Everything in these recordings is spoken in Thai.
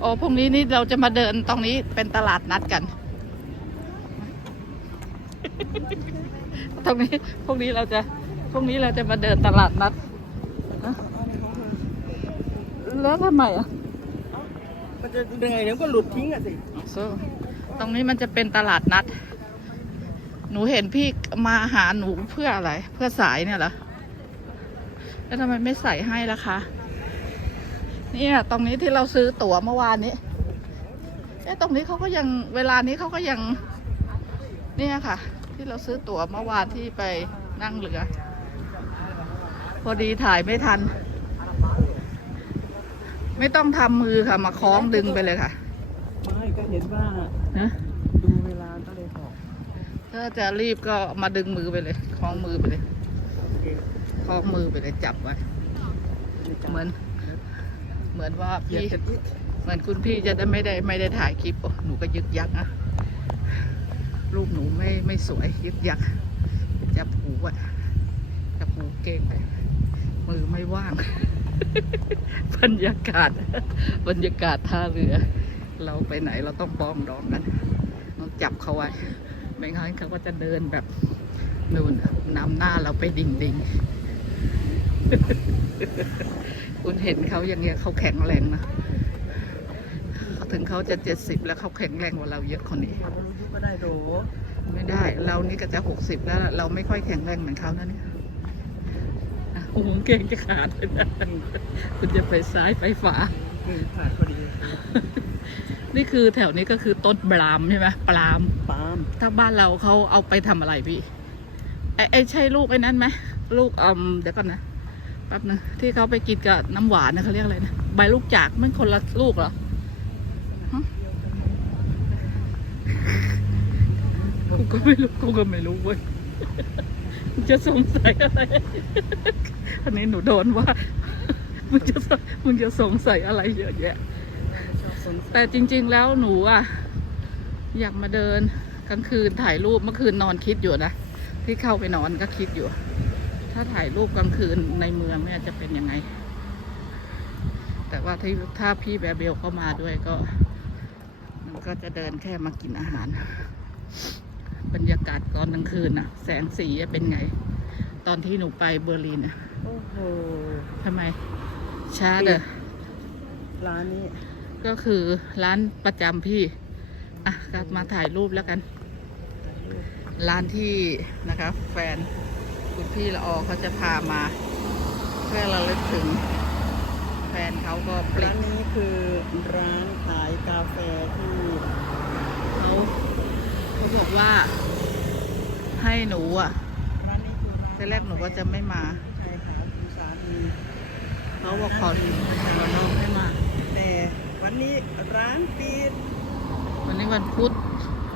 โอ้พรุ่งนี้นี่เราจะมาเดินตรงนี้เป็นตลาดนัดกัน ตรงนี้พรุ่งนี้เราจะพรุ่งนี้เราจะมาเดินตลาดนัดนะแล้วทำไมอะ มันจะยังไงเดี๋ยวก็หลุดทิ้งอะสิ So ตรงนี้มันจะเป็นตลาดนัด หนูเห็นพี่มาหาหนูเพื่ออะไร เพื่อสายเนี่ยเหรอ แล้วทำไมไม่ใส่ให้ล่ะคะ เนี่ยตรงนี้ที่เราซื้อตั๋วเมื่อวานนี้เอ๊ะตรงนี้เขาก็ยังเวลานี้เขาก็ยัง เนี่ยค่ะ ที่เราซื้อตั๋วเมื่อวานที่ไปนั่งเรือ พอดีถ่ายไม่ทัน ไม่ต้องทำมือค่ะ มาคล้องดึงไปเลยค่ะไม่ก็เห็นว่านะดูเวลาก็เลยบอกถ้าจะรีบก็มาดึงมือไปเลยคล้องมือไปเลยโอเคคล้องมือไปเลยจับไว้เหมือน เหมือนว่าพี่เหมือนคุณพี่จะได้ไม่ได้ไม่ได้ถ่ายคลิปหนูก็ยึกยักนะรูปหนูไม่ไม่สวยยึกยักจับหูอะจับหูเก่งไปมือไม่ว่าง บรรยากาศ บรรยากาศท่าเรือ เราไปไหนเราต้องป้องดองกันต้องจับเขาไว้ไม่งั้นเขาก็จะเดินแบบนู่นนำหน้าเราไปดิ่งดิ่ง คุณเห็นเขาอย่างเงี้ยเขาแข็งแรงนะถึงเขาจะเจ็ดสิบแล้วเขาแข็งแรงกว่าเราเยอะคนนี้เราไม่รู้ยุก็ได้โดไม่ได้ เรานี่ก็จะหกสิบแล้ว เราไม่ค่อยแข็งแรงเหมือนเขานะเนี่ยอะโอ้โหเก่งจะขาดเลยนะคุณจะไปซ้ายไปฝามือขาดพอดี นี่คือแถวนี้ก็คือต้นปลาล์มใช่ไหมปลาล์มปาล์มถ้าบ้านเราเขาเอาไปทำอะไรพี่ไอ้ไอ้ใช่ลูกไอ้นั้นไหมลูกอืมเดี๋ยวก่อนนะ แป๊บนึงที่เขาไปกินกับน้ำหวานนะเขาเรียกอะไรนะใบลูกจากมันคนละลูกเหรอฮะกูก็ไม่รู้กูก็ไม่รู้เว้ยจะสงสัยอะไรอันนี้หนูโดนว่ามึงจะมึงจะสงสัยอะไรเยอะแยะ แต่จริง ๆ แล้วหนูอะ อยากมาเดินกลางคืนถ่ายรูปเมื่อคืนนอนคิดอยู่นะ ที่เข้าไปนอนก็คิดอยู่ ถ้าถ่ายรูปกลางคืนในเมืองเนี่ยจะเป็นยังไง แต่ว่าที่ถ้าพี่แบร์เบลเข้ามาด้วยก็ มันก็จะเดินแค่มากินอาหาร บรรยากาศตอนกลางคืนน่ะแสงสีเป็นไง ตอนที่หนูไปเบอร์ลินน่ะโอ้โหทำไม ช้าเด้อร้านนี้ ก็คือร้านประจำพี่อะก็มาถ่ายรูปแล้วกัน ร้านที่นะคะ แฟน คุณพี่ละออเขาจะพามา เพื่อระลึกถึง แฟนเขาก็ปลิร้านนี้คือร้านขายกาแฟที่เขาเขาบอกว่า ให้หนูอะร้านนี้คือร้านแต่แรกหนูก็จะไม่มา ใช่ค่ะคุณสามีเขาบอกขอขอน้องให้มา แต่วันนี้ร้านปิดวันนี้วันพุธ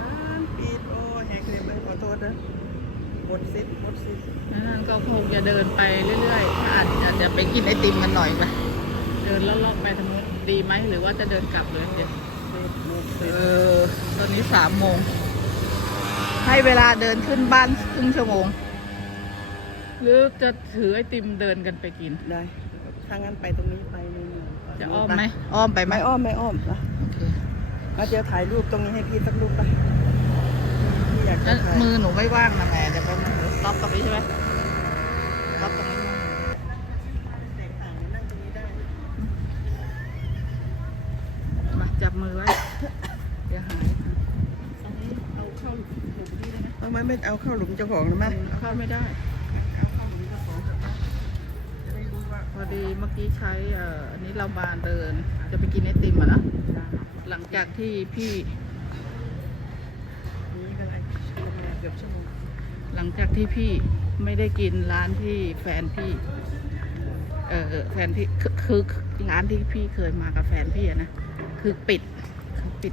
ร้านปิดโอ้แหกเลยไปขอโทษนะหม ดสิทธิ์หมดสิทธิ์นั่นก็คงจะเดินไปเรื่อยๆอาจอาจจะไปกินไอติมกันหน่อยไปเดินเลาะๆไปทางนู้นดีไหมหรือว่าจะเดินกลับเลยเดี๋ยวหมดเอสิทธิ์อตอนนี้สามโมง ให้เวลาเดินขึ้นบ้านครึ่งชั่วโมง หรือจะถือไอติมเดินกันไปกิน ได้ ถ้างั้นไปตรงนี้ไปในเมืองก่นจะอ้อมไหมอ้อมไปไหมไม่อ้อมไม่อ้อมนะโอเคมาเดี๋ยวถ่ายรูปตรงนี้ให้พี่สักรูปไปพี่ อยากจะแล้วถ่ายมือหนูไม่ว่างนะแม่เดี๋ยวแป๊บนึงสต็อปตรงนี้ใช่ไหมสต็อปตรงนี้นะแตกต่างนั่งตรงนี้ได้มาจับมือไว้เดี๋ยวหายตรงนี้เอาเข้าหลุมที่ได้ไหมทำไมไม่เอาเข้าหลุมเจ้าของนะมั้ยเข้าไม่ได้เอาเข้าหลุมเจ้าของจะได้รู้ว่าพอดีเมื่อกี้ใช้เอ่ออันนี้เรามาเดิน จะไปกินไอติมอะนะหลังจากที่พี่ กือบชั่วโมงหลังจากที่พี่ไม่ได้กินร้านที่แฟนพี่ เออแฟนพี่คือคือร้านที่พี่เคยมากับแฟนพี่อะนะคือปิดคือปิด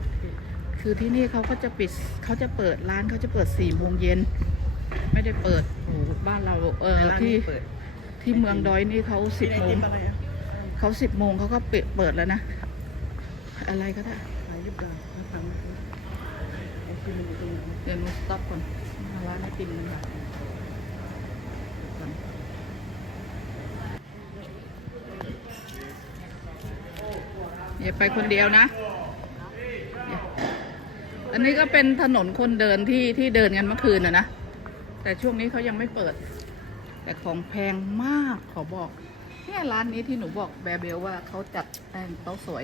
คือที่นี่เขาก็จะปิดเขาจะเปิดร้านเขาจะเปิดสี่โมงเย็นไม่ได้เปิดโอ้โหบ้านเราเออแต่ร้านที่นี้เปิดที่เมืองดอยนี่เขาสิบมีไอโมติงมอะไรอะเขาสิบโมงเขาก็ปิดเปิดแล้วนะ อะไรก็ได้ถ่ายรูปก่อนมาทำไอติมมันอยู่ตรงไหน เดี๋ยวหนูสต็อปก่อนร้านไอติมมันค่ะอย่าไปคนเดียวนะ อันนี้ก็เป็นถนนคนเดินที่ที่เดินกันเมื่อคืนนะนะ แต่ช่วงนี้เขายังไม่เปิด แต่ของแพงมากขอบอกเนี่ยร้านนี้ที่หนูบอกแบร์เบลว่าเขาจัดแต่งโต๊ะสวย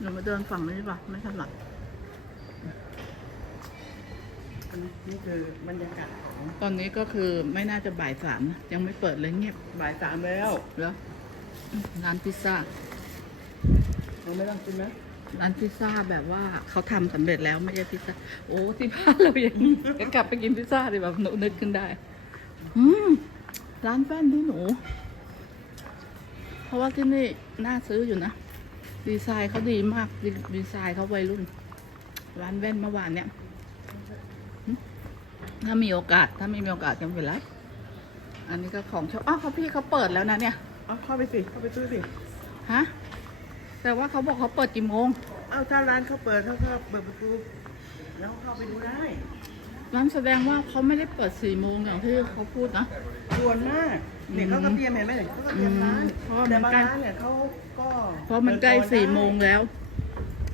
หนูมาเดินฝั่งนี้ป่ะ ไม่ถนัด นนี้คือบรรยากาศของตอนนี้ก็คือไม่น่าจะบ่ายสามนะยังไม่เปิดเลยเงียบบ่ายสามแล้วแล้วร้านพิซซ่าเราไม่ต้องกินไหมร้านพิซซ่าแบบว่าเขาทำสำเร็จแล้วไม่ใช่พิซซ่าโอ้ที่บ้านเรายังจะกลับไปกินพิซซ่าดิแบบหนูนึกขึ้นได้ อืมร้านแป้นที่หนู เพราะว่าที่นี่น่าซื้ออยู่นะ ดีไซน์เขาดีมาก ดีดีไซน์เขาวัยรุ่น ร้านแว่นเมื่อวานเนี่ยหึ ถ้ามีโอกาสถ้าไม่มีโอกาสจะไม่เป็นไรอันนี้ก็ของชอบอ้าวเขาพี่เขาเปิดแล้วนะเนี่ยเอาเข้าไปสิ เข้าไปซื้อสิ ฮะแต่ว่าเขาบอกเขาเปิดกี่โมงเอาถ้าร้านเขาเปิดเขาก็เปิดประตูแล้วเข้าไปดูได้ ร้านแสดงว่าเขาไม่ได้เปิดสี่โมงอย่างที่เขาพูดนะส่วนมากเนี่ยเขาก็เตรียมเห็นไหมเนี่ยเขาก็เตรียมร้านอืมเพราะว่าแต่มันบางใกล้ร้านเนี่ยเขาก็เพราะมันใกล้เปิดอนสี่ได้โมงแล้ว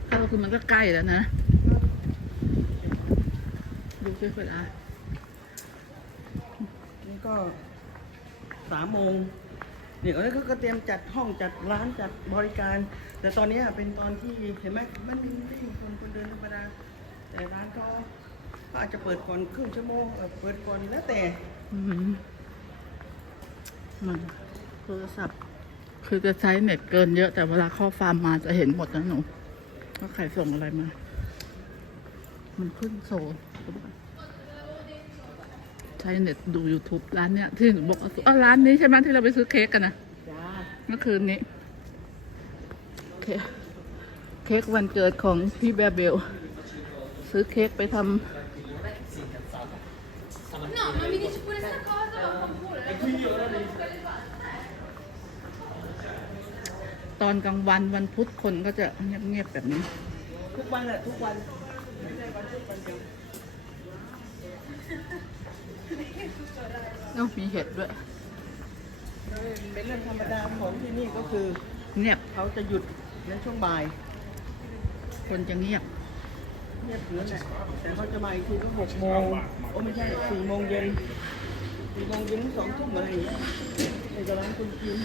ถ้าเราคือมันก็ใกล้แล้วนะ ดูช่วยเวลานี่ ก็สามโมงเนี่ยเขาก็เตรียมจัดห้องจัดร้านจัดบริการ แต่ตอนนี้เป็นตอนที่เห็นไหมมันไม่มีคนคนเดินธรรมดา แต่ร้านเขาเขาอาจจะเปิดก่อนครึ่งชั่วโมงเปิดก่อนแล้วแต่อืมันโทรศัพท์คือจะใช้เน็ตเกินเยอะแต่เวลาข้อความมาจะเห็นหมดนะหนูว่าใครส่งอะไรมา มันเพิ่งโซ ช้เน็ตดู YouTube ร้านเนี้ยที่หนูบอกว่าอ๋อร้านนี้ใช่ไหมที่เราไปซื้อเค้กกันนะจ้าเมื่อคืนนี้เค้กเค้กวันเกิดของพี่แบร์เบล ซื้อเค้กไปท No, ma mi dici pure sta cosa, oppure ำตอนกลางวันวันพุธคนก็จะเงียบๆแบบนี้ ทุกวันแหละทุกวันไม่ใช่วันพุธวัน เดียวต้องมีเห็ดด้วย เป็นเรื่องธรรมดาของที่นี่ก็คือเงียบเขาจะหยุดในช่วงบ่าย คนจะเงียบ เงียบอยู่นั่นแหละแต่เขาจะมาอีกทีก็หกโมงโอ้ไม่ใช่สี่โมงเย็นสี่โมงเย็นถึงสองทุ่มอะไรอย่างเงี้ยในร้านคุณกิน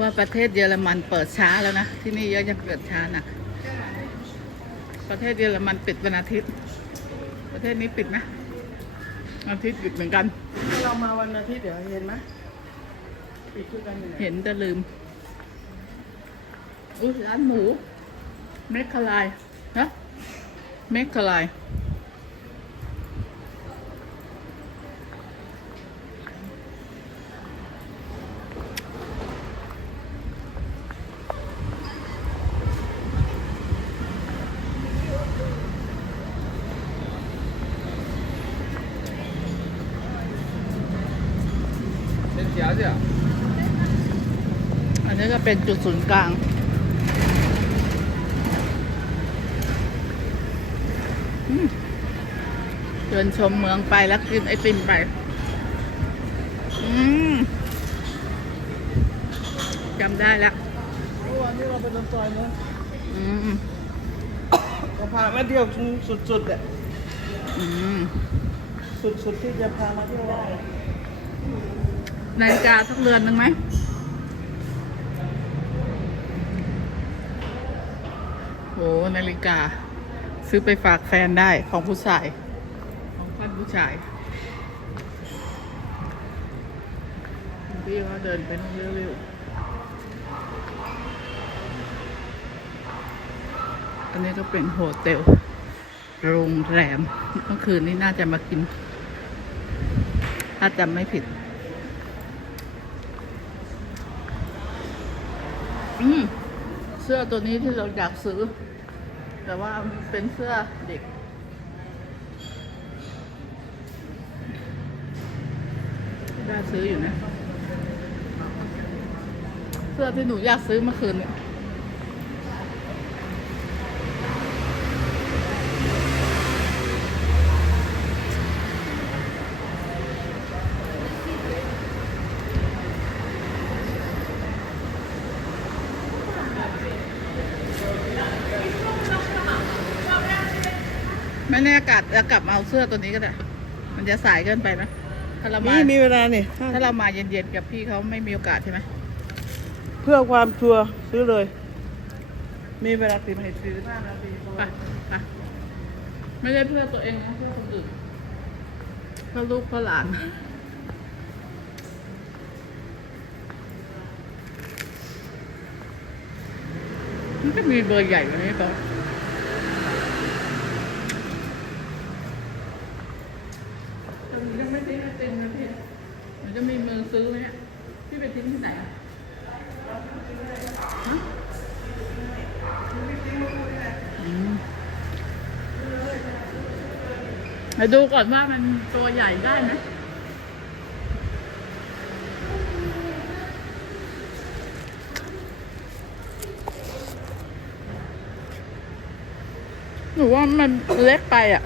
ว่าประเทศเยอรมันเปิดช้าแล้วนะ ที่นี่เยอะจะเปิดช้าหนักประเทศเยอรมันปิดวันอาทิตย์ ประเทศนี้ปิดไหมวัน อาทิตย์หยุดเหมือนกัน ถ้าเรามาวันอาทิตย์เดี๋ยวเห็นไหมปิดทุกกันอยู่ไหนเห็นแต่ลืม อุ้ยร้านหมู เมคคลายนะเมคคลาย เป็นจุดศูนย์กลางอืมเดินชมเมืองไปแล้วกินไอติมไปอืมจำได้แล้วเมื่อวานนี้เราไปเดินซอยนู้นอืมก็พามาเที่ยวสุดๆอะอืมสุดๆที่จะพามาเที่ยวได้นาฬิกาสักเรือนหนึ่งไหม โหนาฬิกา ซื้อไปฝากแฟนได้ของผู้ชาย ของท่านผู้ชายพี่ว่าเดินไปนู่นเร็วๆอันนี้ก็เป็นโฮเทลโรงแรม เมื่อคืนนี้น่าจะมากิน ถ้าจำไม่ผิด อืม เสื้อตัวนี้ที่เราอยากซื้อ แต่ว่าเป็นเสื้อเด็ก ได้ซื้ออยู่นะ เสื้อที่หนูอยากซื้อเมื่อคืนเนี่ย ไม่แน่กัดจะกลับมาเอาเสื้อตัวนี้ก็ได้ มันจะสายเกินไปไหมถ้าเรามานี่มีเวลาเนี่ยถ้าเรามาเย็นๆกับพี่เขาไม่มีโอกาสใช่ไหมเพื่อความชัวร์ซื้อเลย มีเวลาตีมาให้ซื้อห้านาทีพอไปไปไม่ได้เพื่อตัวเองนะเพื่อคนอื่นเพื่อลูกเพื่อหลานมันก็มีเบอร์ใหญ่กว่านี้ป่ะแต่ผมยังไม่ทิ้งไอติมนะพี่มันจะมีมือซื้อไหมเนี่ยพี่ไปทิ้งที่ไหนอะฮะอืม เดี๋ยวดูก่อนว่ามันตัวใหญ่ได้ไหมหนูว่ามันเล็กไปอะ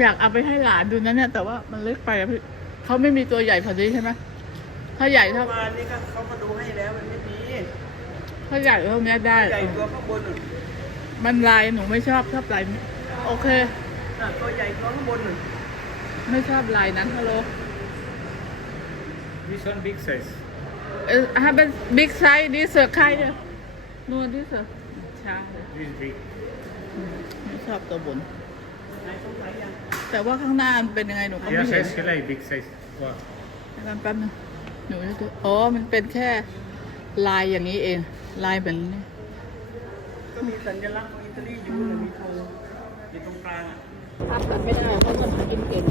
อยากเอาไปให้หลานดูนะเนี่ย แต่ว่ามันเล็กไปอะพี่เขาไม่มีตัวใหญ่พอดีใช่ไหมถ้าใหญ่เท่าเมื่อวานนี้ก็เขามาดูให้แล้วมันไม่มีถ้าใหญ่เท่านี้ได้ ใหญ่ตัวข้างบนน่ะมันลายหนูไม่ชอบชอบลายนี้ โอเคน่ะตัวใหญ่ตัวข้างบนน่ะไม่ชอบลายนั้นฮัลโหล This one big size. เออฮะเป็นบิ๊กไซส์ดีเสือไข่เนี่ยนัวดีเสือช้าเลย This big. ไม่ชอบตัวบน ไหนสงสัยยังแต่ว่าข้างหน้ามันเป็นยังไงหนูก็ Yeah, ไม่เห็น size killai, big size. Wow. เดี๋ยวกันแป๊บนึงหนูจะดูอ๋อ มันเป็นแค่ลายอย่างนี้เอง ลายแบบนี้ ก็มีสัญลักษณ์ของอิตาลีอยู่เลยมีธง อยู่ตรงกลางอะภาพตัดไม่ได้เพราะมันกินเก่ง